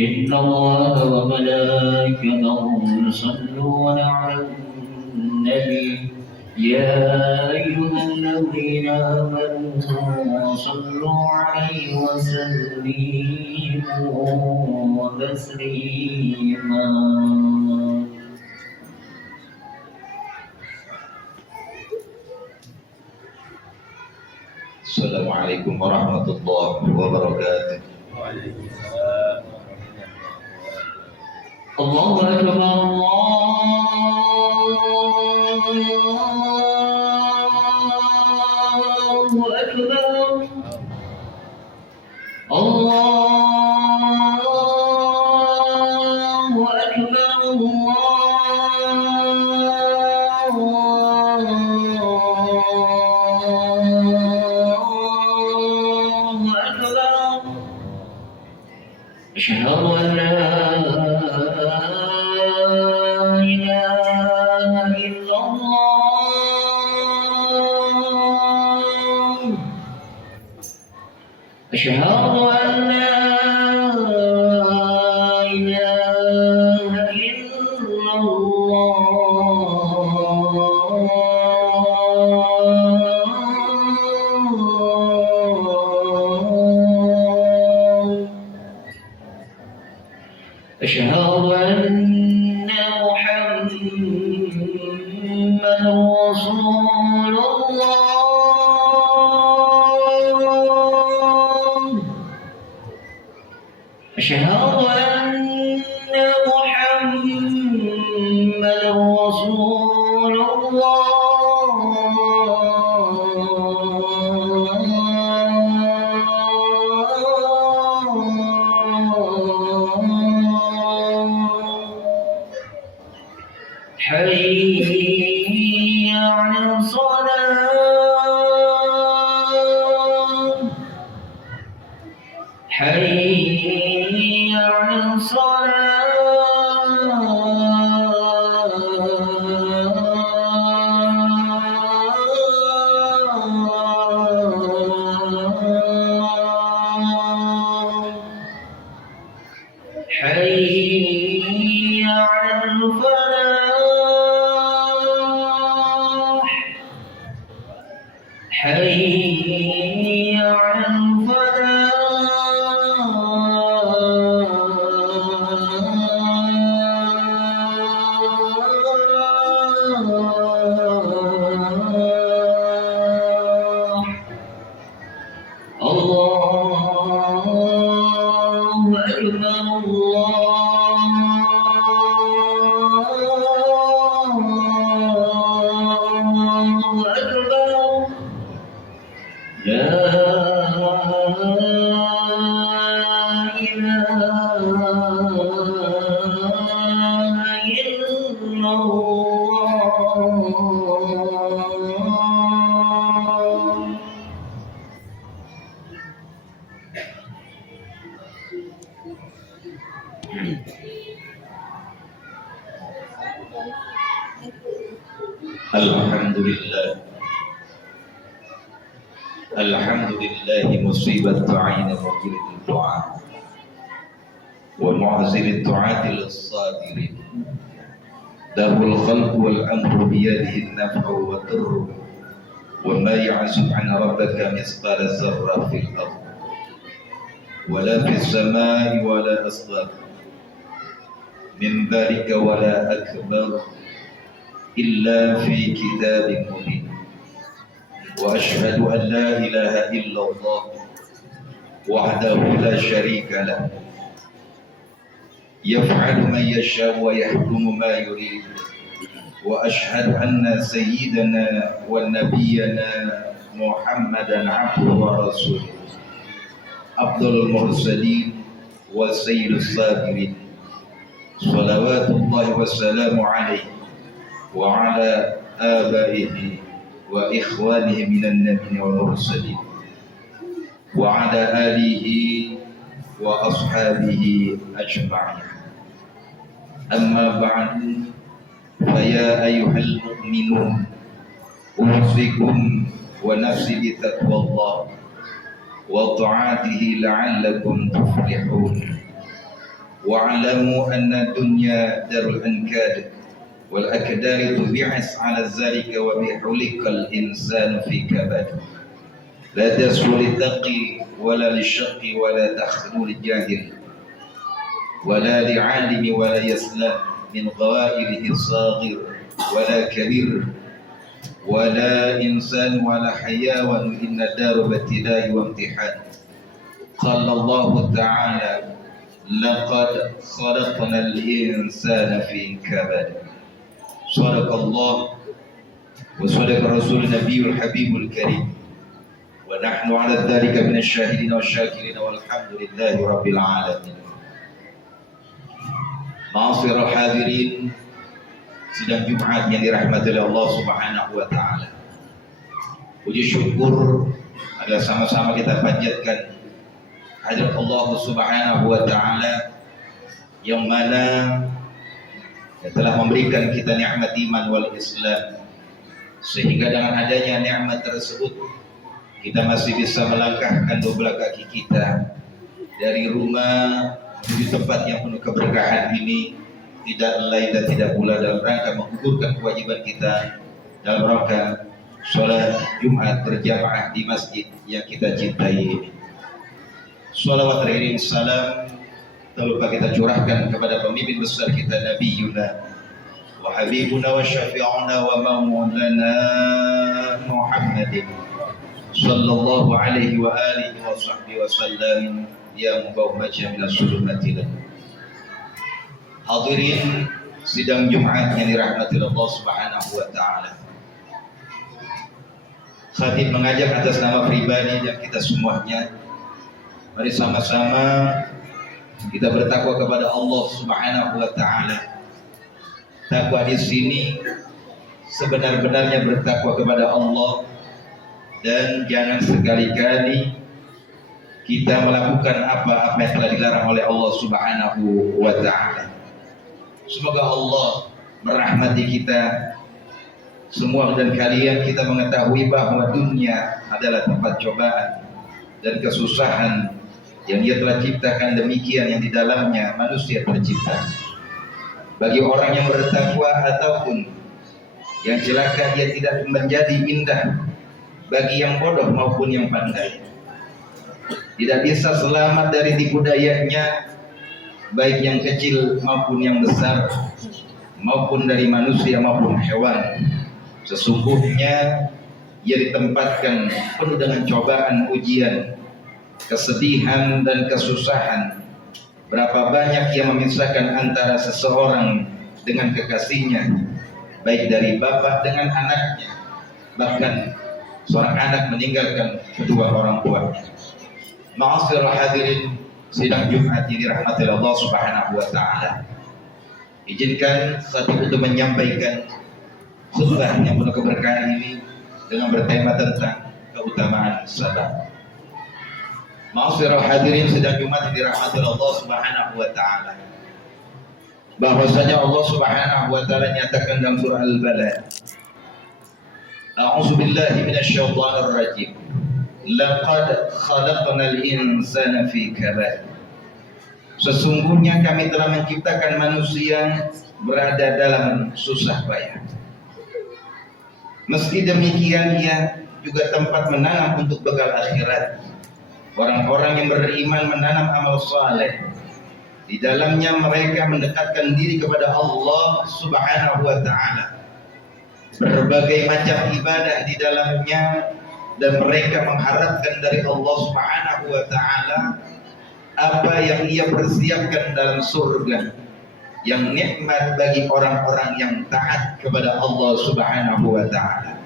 إن الله وملائكته يصلون على النبي يا أيها الذين آمنوا صلوا عليه وسلموا تسليما. Assalamualaikum warahmatullahi wabarakatuh. Waalaikumsalam. Allahu Akbar, Allahu Akbar, Allahu Akbar, أشهد أن لا إله إلا الله، أشهد أن لا إله إلا الله، أشهد أن محمدا رسول الله، أشهد أن محمدا رسول حي على الصلاة، حي على الصلاة، حي على الفلاح، حي على الفلاح. الله أكبر، الله أكبر، لا إله إلا الله. Alhamdulillah musibat ta'ina mujrid du'a wa mu'azir du'atil sadirin dahul khalq wal amru biyadihi an-naf'u wa durru wa ma ya'zub an rabbaka misqala zarra fil ard wa la fis samai wa la asghar min dhalika wa la akbar illa fi kitabin mubin. وأشهد أن لا إله إلا الله وحده لا شريك له يفعل من يشاء ويحكم ما يريد. وأشهد أن سيدنا ونبينا محمدا عبده ورسوله أفضل المرسلين وسيد الصابرين صلوات الله والسلام عليه وعلى آبائه وإخوانه من النبي والمرسلين وعلى آله وأصحابه أجمعين. أما بعد فيا أيها المؤمنون أوصيكم ونفسي بتقوى الله وطاعته لعلكم تفلحون واعلموا أن الدنيا دار الأنكاد والأكدار تبعث على ذلك وبحلق الإنسان في كبد لا تسهو للتقي ولا للشق ولا تخلو للجاهل ولا لعالم ولا يسلم من غوائله الصاغر ولا كبير ولا إنسان ولا حيوان إن الدار ابتلاء وامتحان قال الله تعالى لقد خلقنا الإنسان في كبد صدق الله وصدق رسول النبي الحبيب الكريم ونحن على ذلك من الشاهدين والشاكرين والحمد لله رب العالمين. Ma'asyiral hadirin, sidang Jumat yang dirahmati oleh Allah Subhanahu wa taala. Puji syukur adalah sama-sama kita panjatkan hadirat Allah Subhanahu wa taala yang mana telah memberikan kita nikmat iman wal Islam, sehingga dengan adanya nikmat tersebut kita masih bisa melangkahkan dua kaki kita dari rumah menuju tempat yang penuh keberkahan ini, tidak lain dan tidak pula dalam rangka menggugurkan kewajiban kita dalam rangka sholat Jumat berjamaah di masjid yang kita cintai ini. Shalawat teriring salam tak lupa kita curahkan kepada pemimpin besar kita, Nabi Yuna wa Habibuna wa Syafi'una wa Maulana Muhammadin sallallahu alaihi wa alihi wa sahbihi wa sallam ya mubaw majamil sulumatil. Hadirin sidang Jumat yang dirahmati Allah Subhanahu wa taala. Khatib mengajak atas nama pribadi dan kita semuanya, mari sama-sama kita bertakwa kepada Allah Subhanahu wa taala. Takwa di sini sebenar-benarnya bertakwa kepada Allah, dan jangan sekali-kali kita melakukan apa-apa yang telah dilarang oleh Allah Subhanahu wa taala. Semoga Allah merahmati kita semua dan kalian. Kita mengetahui bahwa dunia adalah tempat cobaan dan kesusahan yang Dia telah ciptakan, demikian yang di dalamnya manusia tercipta. Bagi orang yang bertakwa ataupun yang celaka, dia tidak menjadi indah bagi yang bodoh maupun yang pandai. Tidak bisa selamat dari tipu dayanya, baik yang kecil maupun yang besar, maupun dari manusia maupun hewan. Sesungguhnya ia ditempatkan penuh dengan cobaan, ujian, kesedihan dan kesusahan. Berapa banyak yang memisahkan antara seseorang dengan kekasihnya, baik dari bapak dengan anaknya, bahkan seorang anak meninggalkan kedua orang tuanya. Ma'asyiral hadirin sidang Jumat yang dirahmati Allah Subhanahu wa taala. Izinkan satu untuk menyampaikan khutbah yang penuh keberkahan ini dengan bertema tentang keutamaan sabar. Ma'asyiral hadirin sidang Jumat yang dirahmati Allah Subhanahu wa taala. Bahwasanya Allah Subhanahu wa taala nyatakan dalam surah Al-Balad, A'udzu billahi minasyaitonir rajim. Laqad khalaqnal insana fi kabad. Sesungguhnya kami telah menciptakan manusia berada dalam susah payah. Meski demikian, ia juga tempat menanam untuk bekal akhirat. Orang-orang yang beriman menanam amal saleh. Di dalamnya mereka mendekatkan diri kepada Allah Subhanahu wa taala. Berbagai macam ibadah di dalamnya, dan mereka mengharapkan dari Allah Subhanahu wa taala apa yang Ia persiapkan dalam surga, yang nikmat bagi orang-orang yang taat kepada Allah Subhanahu wa taala.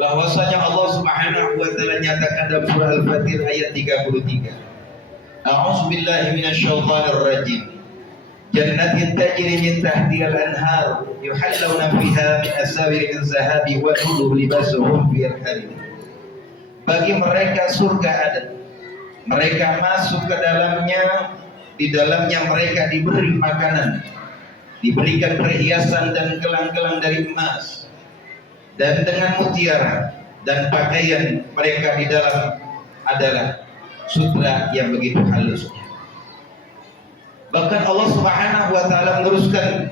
Bahwasanya Allah Subhanahu wa taala nyatakan dalam surah Al-Fatir ayat 33. A'udzu billahi minasyaitonir rajim. Jannatin tajri min tahtiha al-anhar yuhallawna fiha min asawir min zahabi wa kullu libasuhum fiyal harir. Bagi mereka surga ada. Mereka masuk ke dalamnya, di dalamnya mereka diberi makanan, diberikan perhiasan dan gelang-gelang dari emas dan dengan mutiara, dan pakaian mereka di dalam adalah sutra yang begitu halus. Bahkan Allah Subhanahu wa taala meneruskan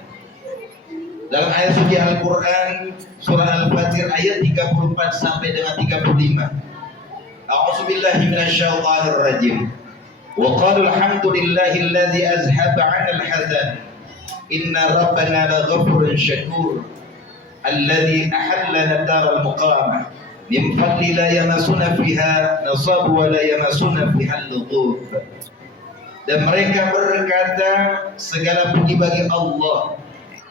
dalam ayat suci Al-Qur'an surah Al-Fatir ayat 34 sampai dengan 35. A'udzubillahi minasyaitonir rajim. Wa qalu alhamdulillahilladzi azhaba 'anal hazan. Inna rabbana laghafurun syakur. Alladzi ahallana daral muqamah. Min fadli la yamassuna fiha nasab wa la yamassuna fiha lughub. Dan mereka berkata, segala puji bagi Allah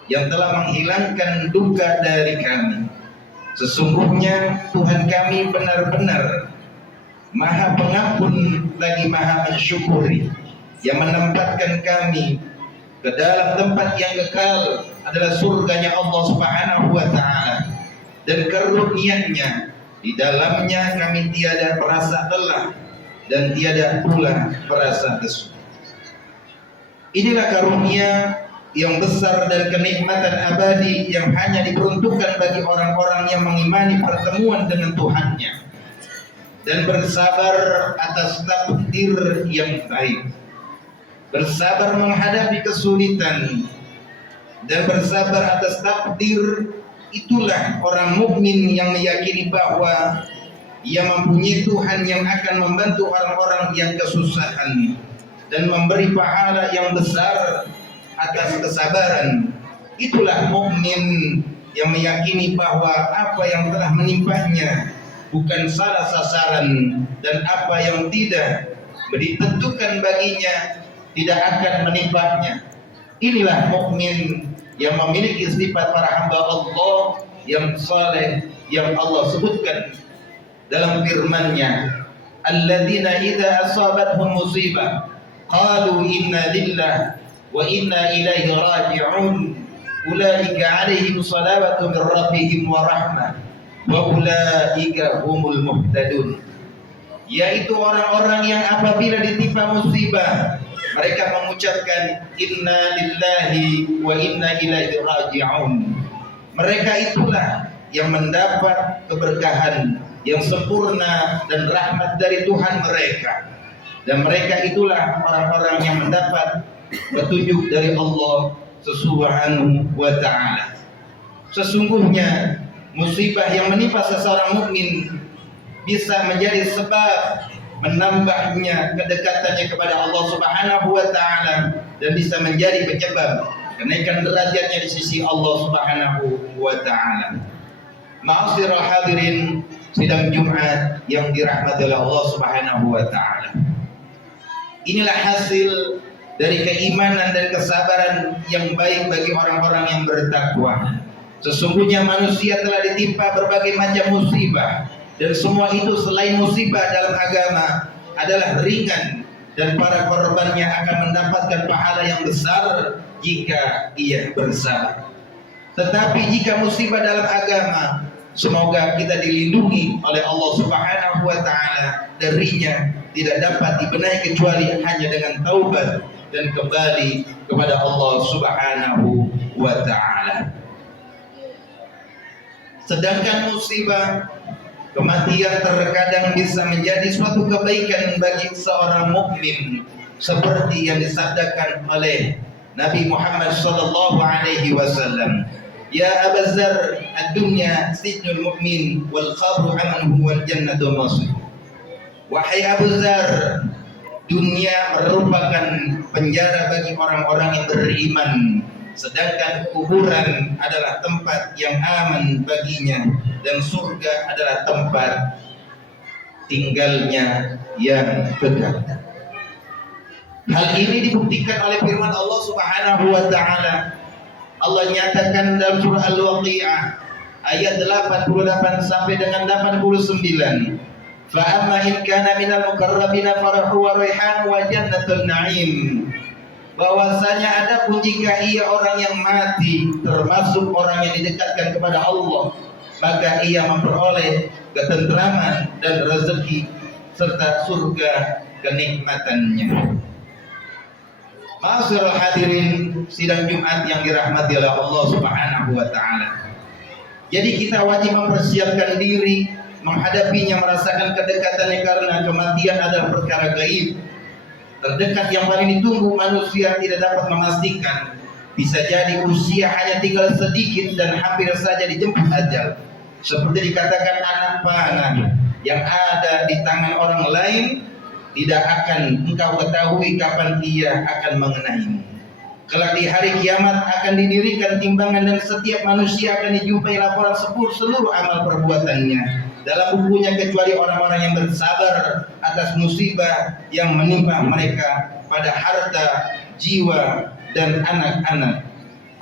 yang telah menghilangkan duka dari kami. Sesungguhnya Tuhan kami benar-benar Maha Pengampun lagi Maha Mensyukuri, yang menempatkan kami ke dalam tempat yang kekal adalah surganya Allah Subhanahu wa taala, dan karunia-Nya di dalamnya kami tiada merasa lelah dan tiada pula merasa lesu. Inilah karunia yang besar dan kenikmatan abadi yang hanya diperuntukkan bagi orang-orang yang mengimani pertemuan dengan Tuhannya dan bersabar atas takdir yang baik, bersabar menghadapi kesulitan dan bersabar atas takdir. Itulah orang mukmin yang meyakini bahwa ia mempunyai Tuhan yang akan membantu orang-orang yang kesusahan dan memberi pahala yang besar atas kesabaran. Itulah mukmin yang meyakini bahwa apa yang telah menimpanya bukan salah sasaran, dan apa yang tidak ditentukan baginya tidak akan menimpanya. Inilah mukmin yang memiliki sifat para hamba Allah yang saleh, yang Allah sebutkan dalam firman-Nya, alladzina idza asabathum musibah qalu inna lillahi wa inna ilaihi raji'un ulaika 'alaihim salawatu min rabbihim wa rahmah wa ulaika humul muhtadun. Yaitu orang-orang yang apabila ditimpa musibah mereka mengucapkan inna lillahi wa inna ilaihi raji'un. Mereka itulah yang mendapat keberkahan yang sempurna dan rahmat dari Tuhan mereka. Dan mereka itulah orang-orang yang mendapat petunjuk dari Allah Subhanahu wa taala. Sesungguhnya musibah yang menimpa seseorang mukmin bisa menjadi sebab menambahnya kedekatannya kepada Allah Subhanahu wa taala, dan bisa menjadi penyebab kenaikan derajatnya di sisi Allah Subhanahu wa taala. Ma'asyiral hadirin sidang Jumat yang dirahmati oleh Allah Subhanahu wa taala. Inilah hasil dari keimanan dan kesabaran yang baik bagi orang-orang yang bertakwa. Sesungguhnya manusia telah ditimpa berbagai macam musibah, dan semua itu selain musibah dalam agama adalah ringan, dan para korbannya akan mendapatkan pahala yang besar jika ia bersabar. Tetapi jika musibah dalam agama, semoga kita dilindungi oleh Allah Subhanahu wa taala darinya, tidak dapat dibenahi kecuali hanya dengan taubat dan kembali kepada Allah Subhanahu wa taala. Sedangkan musibah, kematian terkadang bisa menjadi suatu kebaikan bagi seorang mukmin, seperti yang disabdakan oleh Nabi Muhammad sallallahu alaihi wasallam, ya Abu Dzar, ad-dunya sijnul mu'min wal qabru amanhu wal jannatu masir. Wahai Abu Dzar, dunia merupakan penjara bagi orang-orang yang beriman, sedangkan kuburan adalah tempat yang aman baginya, dan surga adalah tempat tinggalnya yang kekal. Hal ini dibuktikan oleh firman Allah Subhanahu wa taala. Allah nyatakan dalam surah Al-Waqi'ah ayat 88 sampai dengan 89. Fa amma in kana minal muqarrabina farahu wa raihan wa jannatul na'im. Bahwasanya adapun jika ia orang yang mati termasuk orang yang didekatkan kepada Allah, maka ia memperoleh ketentraman dan rezeki serta surga kenikmatannya. Ma'asyiral hadirin sidang Jumat yang dirahmati oleh Allah Subhanahu wa taala. Jadi kita wajib mempersiapkan diri menghadapinya, merasakan kedekatannya, karena kematian adalah perkara gaib terdekat yang paling ditunggu. Manusia tidak dapat memastikan, bisa jadi usia hanya tinggal sedikit dan hampir saja dijemput ajal. Seperti dikatakan, anak panah yang ada di tangan orang lain tidak akan engkau ketahui kapan ia akan mengenaimu. Kelak di hari kiamat akan didirikan timbangan dan setiap manusia akan dijumpai laporan seluruh amal perbuatannya dalam bukunya, kecuali orang-orang yang bersabar atas musibah yang menimpa mereka pada harta, jiwa, dan anak-anak.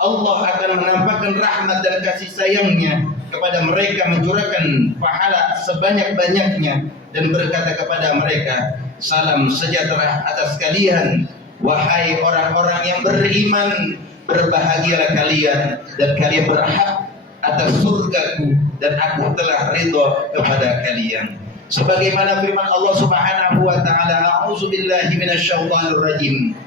Allah akan menampakkan rahmat dan kasih sayangnya kepada mereka, mencurahkan pahala sebanyak-banyaknya dan berkata kepada mereka, salam sejahtera atas kalian, wahai orang-orang yang beriman, berbahagialah kalian dan kalian berhak atas surgaku dan aku telah ridha kepada kalian. Sebagaimana firman Allah Subhanahu wa taala, a'udzubillahi minasyaitonir rajim.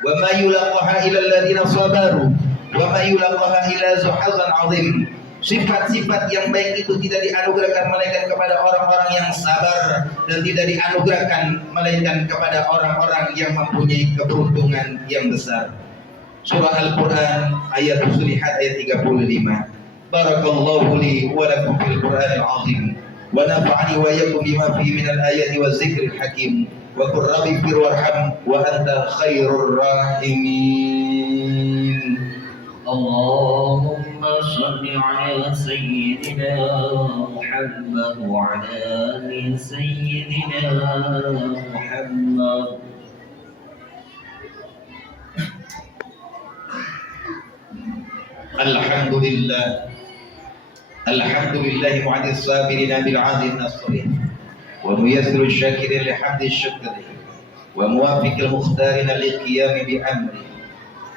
Wa ma yulaqaha illa alladziina sabaru wa ma yulaqaha illa dzu hazzin 'adzim. Sifat-sifat yang baik itu tidak dianugerahkan melainkan kepada orang-orang yang sabar, dan tidak dianugerahkan melainkan kepada orang-orang yang mempunyai keberuntungan yang besar. Surah Al-Quran ayat Fussilat ayat 35. Barakallahu li wa lakum fil Qur'anil azim wa nafa'ani wa iyyakum bima fihi minal ayati waz zikril hakim wa qur rabbi fir warham wa anta khairur rahimin. Allahumma salli ala sayyidina Muhammad wa ala ali sayyidina Muhammad. Alhamdulillah, alhamdulillah mu'adil sabirina bil 'adil nasrin wa muyassirul syakirin li hamdi syukri wa muwafiqil mukhtarina li qiyam bi amri.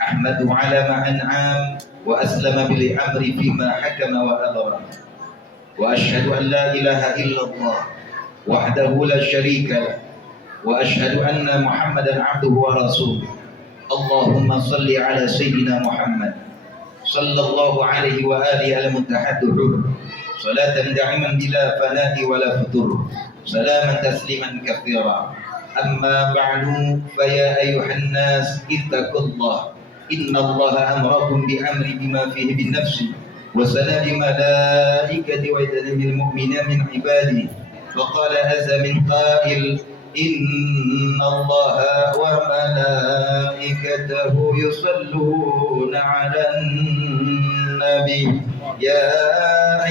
Ahmadu ala ma an'am wa aslama bil amri fima hakama wa adara. Wa ashhadu an la ilaha illallah wahdahu la syarika lah wa ashhadu anna Muhammadan 'abduhu wa rasuluh. Allahumma salli ala sayyidina Muhammad sallallahu alaihi wa alihi al-mutahadduhur salatan da'iman bila fanati wala futur, salaman tasliman katsira. Amma ba'du, fa ya ayyuhan nas ittaqullah, innallaha amrakum bi amri bima fihi bin nafsi wa sanadi malaikati wa idadil mu'minina min ibadi. Wa qala azza min qail, innallaha wa malaikatahu yusalluna 'alan nabi ya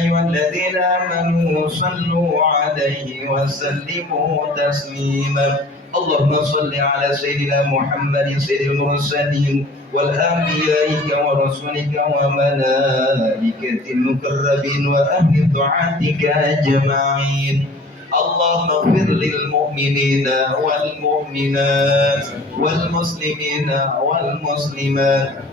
ayyuhalladzina amanu sallu 'alaihi wa sallimu taslima. Allahumma salli ala sayyidina Muhammadin sayyidil mursalin wal anbiya'i wa rasulika wa malaikatil mukarrabin wa ahli ta'atika ajma'in. Allahumma ighfir lil mu'minina wal mu'minat wal muslimina wal muslimat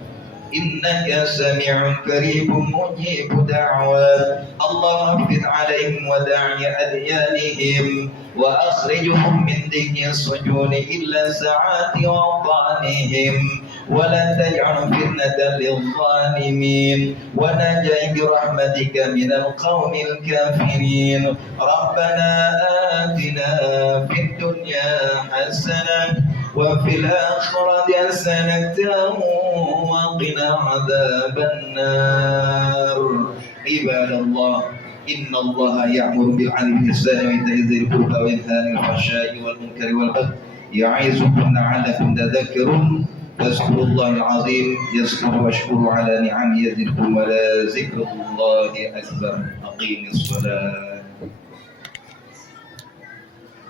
innaka sami'un qaribun mujibud da'wat. Allahumma ighfir 'alaihim wa da'i adyanihim wa akhrijhum min dhikri sujuni illa sa'ati wa ta'anihim wa la taj'al fitnatan lil zalimin wa najih bi rahmatika minal qaumil kafirin. Rabbana atina fid dunya hasanah wa fil akhirati hasanatan wa qina adzaban nar. Ibadallah, inna Allaha ya'muru bil 'adli wal ihsani wa ita'i dzil qurba wa yanha 'anil fahsya'i wal munkari wal baghi ya'izukum la'allakum tadhakkarun. Fazkurullahal 'azim yazkurkum washkuru 'ala ni'amihi yazidkum wa la zikrullahi akbar. Aqimis shalah.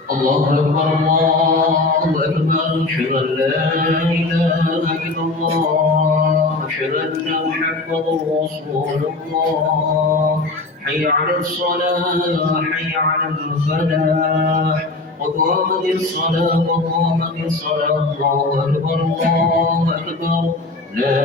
Allahu akbar, Allahu akbar, asyhadu an la ilaha illallah, asyhadu anna Muhammadar Rasulullah. Hayya 'alas shalah, hayya 'alal falah. قد قامت الصلاة، قد قامت الصلاة. الله أكبر، الله أكبر، لا